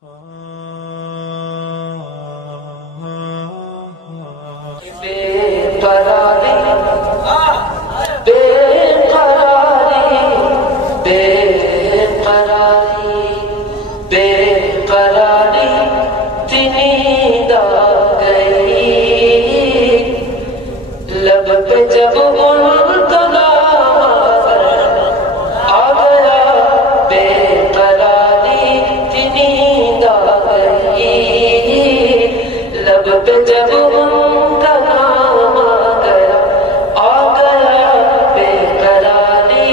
बेकरारी बेकरारी ती नींद आ गई, लब पे जब उनका नाम आ गया, बेकरारी ती नींद आ गई, लब पे जब उनका नाम आ गया, बेकरारी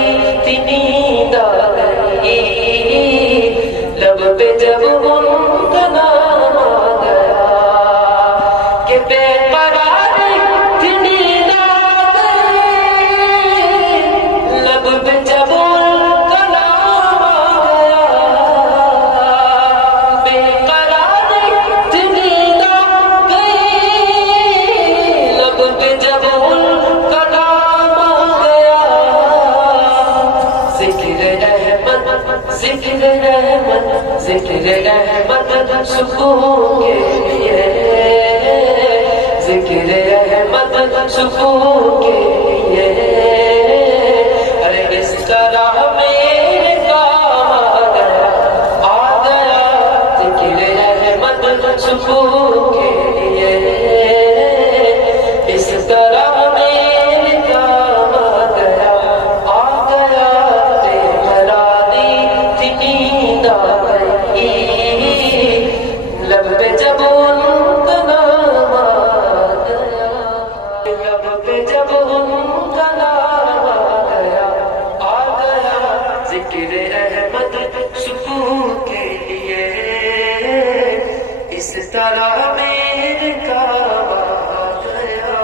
ती नींद आ गई, लब पे जब उनका नाम आ गया, कि बेकरारी थी नींद आ गई, लब पे जब उनका नाम आ गया, बेकरारी थी नींद आ गई, लब पे जब उनका नाम आ गया, जिक्र रहमत सुकून के लिए, जिक्र रहमत सुकून के लिए, अरे इस तरह मेरे काम आ गया, जिक्र रहमत सुकून के लिए, इस तरह मेरे काम आ गया, बेकरारी थी नींद आ गई, लब पे जब उनका नाम आ गया, लब पे जब उनका नाम आ गया, जिक्र रहमत सुकून के लिए, इस तरह मेरे काम आ गया,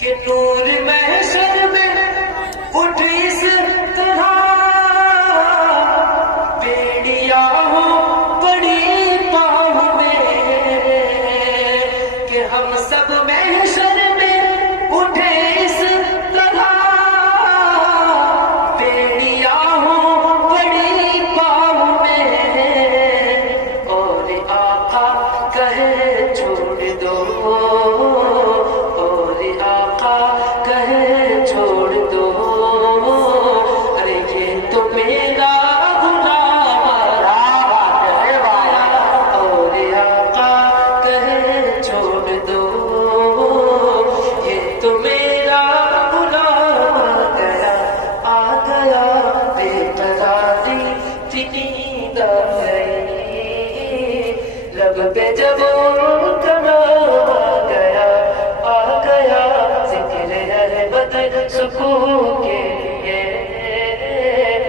कि नूर महशर में उठ इस तरह, बेड़ियां हो बड़ी पाँव में, कि हम सब महशर में उठे इस तरह, बेड़ियां हो बड़ी पाँव में, और आका कहे छोड़ दो, और आका कहे छोड़ दो, अरे ये तो मेरा गुनाह गया, और आका कहे छोड़ दो, ये तो मेरा गुनाह गया, आ गया, बेकरारी थी नींद आ गई, लब पे जब उनका नाम आ गया, जिक्र रहमत सुकून के